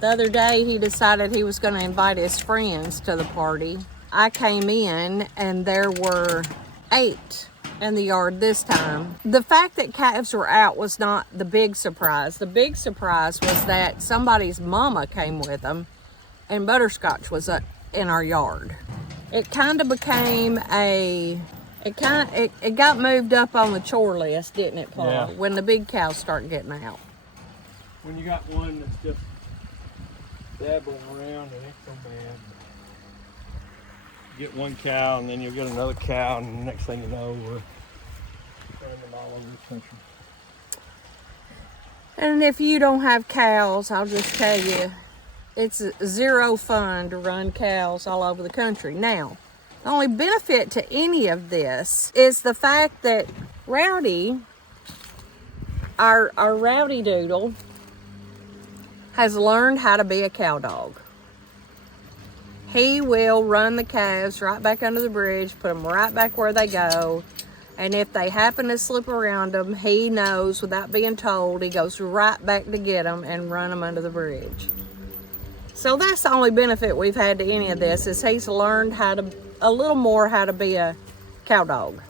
The other day, he decided he was going to invite his friends to the party. I came in and there were 8 in the yard this time. The fact that calves were out was not the big surprise. The big surprise was that somebody's mama came with them and Butterscotch was in our yard. It kind of became it got moved up on the chore list, didn't it, Paul? Yeah. When the big cows start getting out. When you got one that's just dabbling around, it ain't so bad. You get one cow and then you'll get another cow, and the next thing you know, we're running them all over the country. And if you don't have cows, I'll just tell you, it's zero fun to run cows all over the country. Now, the only benefit to any of this is the fact that Rowdy, our Rowdy Doodle, has learned how to be a cow dog. He will run the calves right back under the bridge, put them right back where they go. And if they happen to slip around them, he knows without being told, he goes right back to get them and run them under the bridge. So that's the only benefit we've had to any of this, is he's learned a little more how to be a cow dog.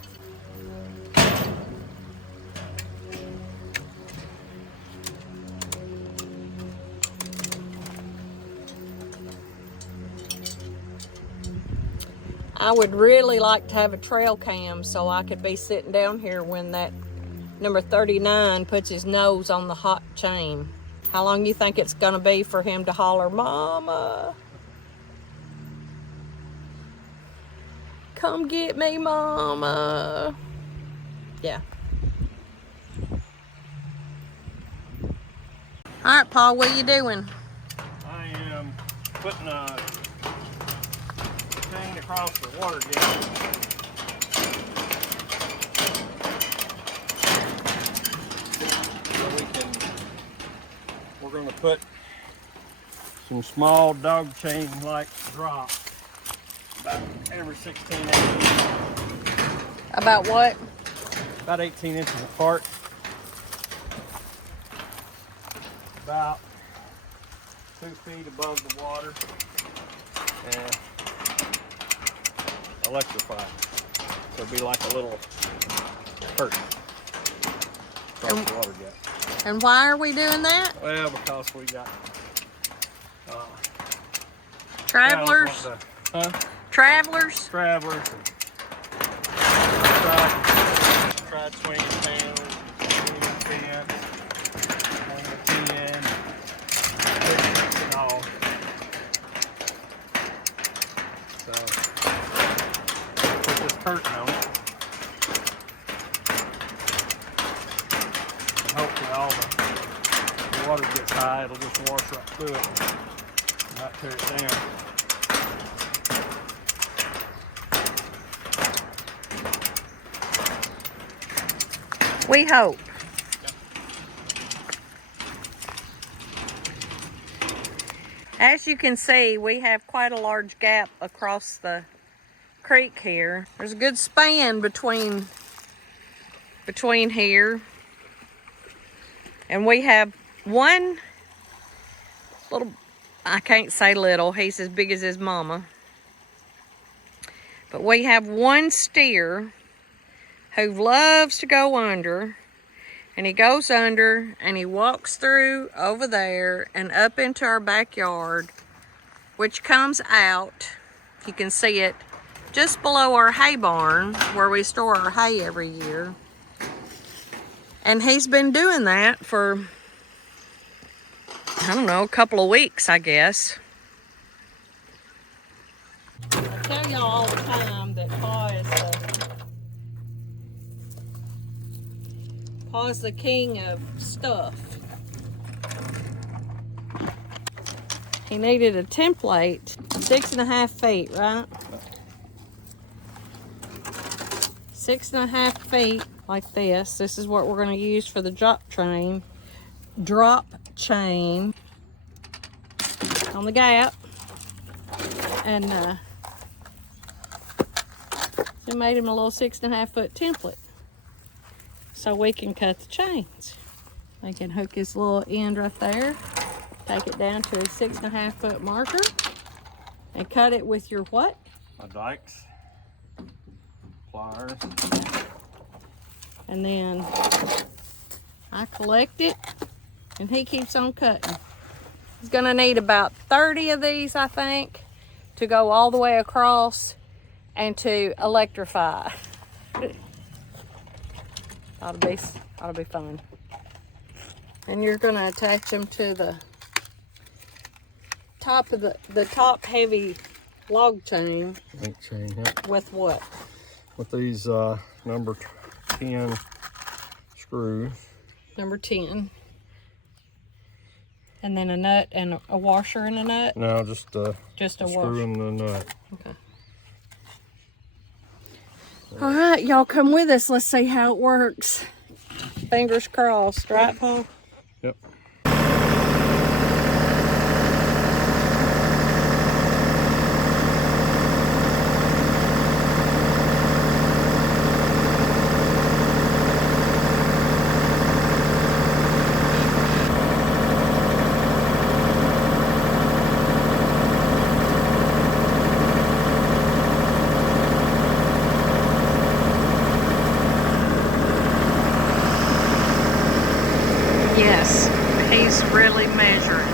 I would really like to have a trail cam so I could be sitting down here when that number 39 puts his nose on the hot chain. How long you think it's gonna be for him to holler, "Mama, come get me, Mama"? Yeah. All right, Paul, what are you doing? I am putting a thing across the water gap. We're going to put some small dog chain like drop about every 16 inches. About what? About 18 inches apart. About 2 feet above the water. And electrified. So it'll be like a little curtain across the water gap. And why are we doing that? Well, because we got Travelers? Travelers? Travelers. Tried swinging down, swinging the fence, swinging the pin, and all. So, put this curtain on it. And hopefully all the water gets high, it'll just wash right through it and not tear it down. We hope. As you can see, we have quite a large gap across the creek here. There's a good span between here. And we have one little, I can't say little, he's as big as his mama. But we have one steer who loves to go under, and he goes under and he walks through over there and up into our backyard, which comes out, if you can see it, just below our hay barn where we store our hay every year. And he's been doing that for, I don't know, a couple of weeks, I guess. I tell y'all all the time that Pa's the king of stuff. He needed a template, 6.5 feet, right? 6.5 feet like this. This is what we're going to use for the drop chain on the gap. And we made him a little 6.5 foot template so we can cut the chains. We can hook his little end right there Take it down to a 6.5 foot marker and cut it with your what? My dikes, pliers. And then I collect it and he keeps on cutting. He's gonna need about 30 of these, I think, to go all the way across and to electrify. Ought to be fun. And you're gonna attach them to the top of the top heavy log chain. Link chain, yep. With what? With these number 10 screws. Number 10. And then a nut and a washer and a nut? No, just a washer. screw in the nut. Okay. All right, y'all come with us. Let's see how it works. Fingers crossed, right, Paul? Yep. Yes, he's really measuring.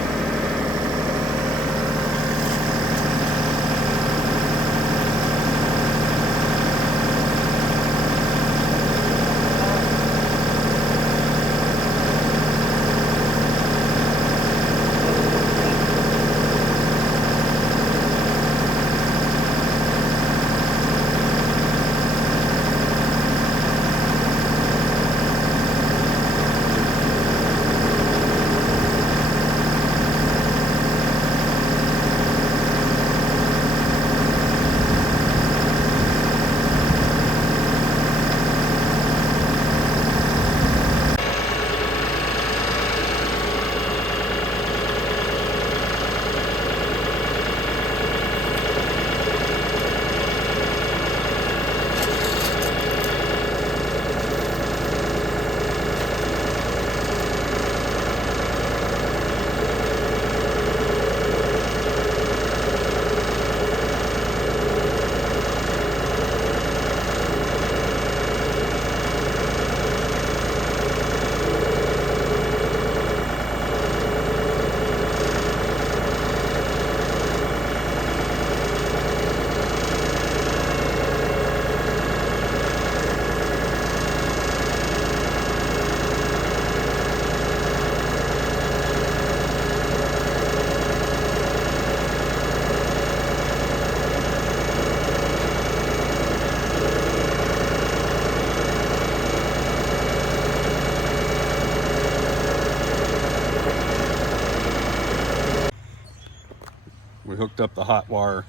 We hooked up the hot wire,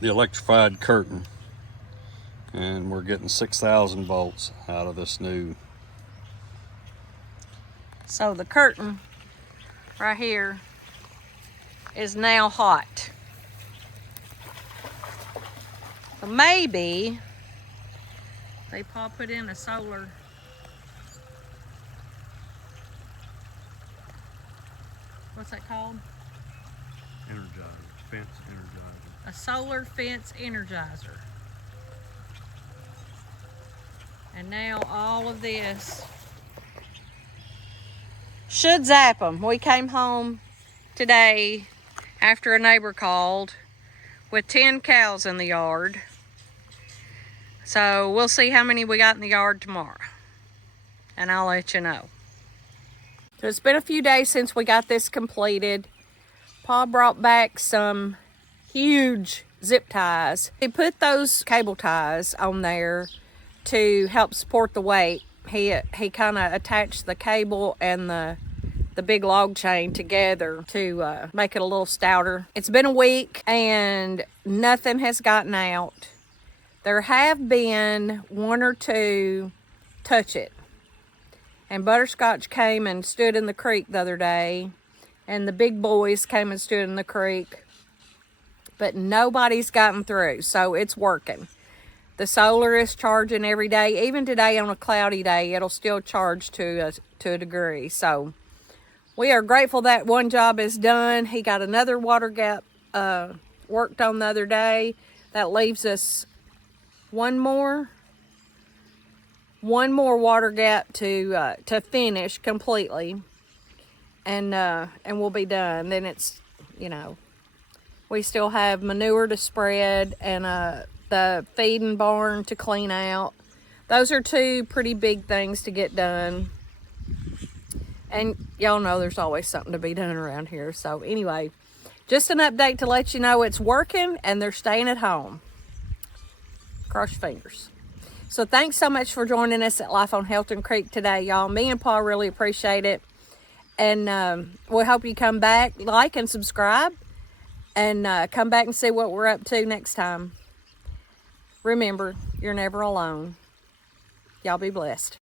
the electrified curtain, and we're getting 6,000 volts out of this new. So the curtain right here is now hot. So maybe they put in a solar. What's that called? Energizer, fence energizer. A solar fence energizer. And now all of this should zap them. We came home today after a neighbor called with 10 cows in the yard. So we'll see how many we got in the yard tomorrow. And I'll let you know. So it's been a few days since we got this completed. Pa brought back some huge zip ties. He put those cable ties on there to help support the weight. He kind of attached the cable and the big log chain together to make it a little stouter. It's been a week and nothing has gotten out. There have been one or two touch it. And Butterscotch came and stood in the creek the other day. And the big boys came and stood in the creek. But nobody's gotten through, so it's working. The solar is charging every day. Even today on a cloudy day, it'll still charge to a degree. So we are grateful that one job is done. He got another water gap worked on the other day. That leaves us one more water gap to finish completely, and we'll be done. Then it's, you know, we still have manure to spread and the feeding barn to clean out. Those are two pretty big things to get done. And y'all know there's always something to be done around here. So anyway, just an update to let you know it's working and they're staying at home. Cross your fingers. So thanks so much for joining us at Life on Helton Creek today, y'all. Me and Paul really appreciate it. And we hope you come back, like and subscribe, and come back and see what we're up to next time. Remember, you're never alone. Y'all be blessed.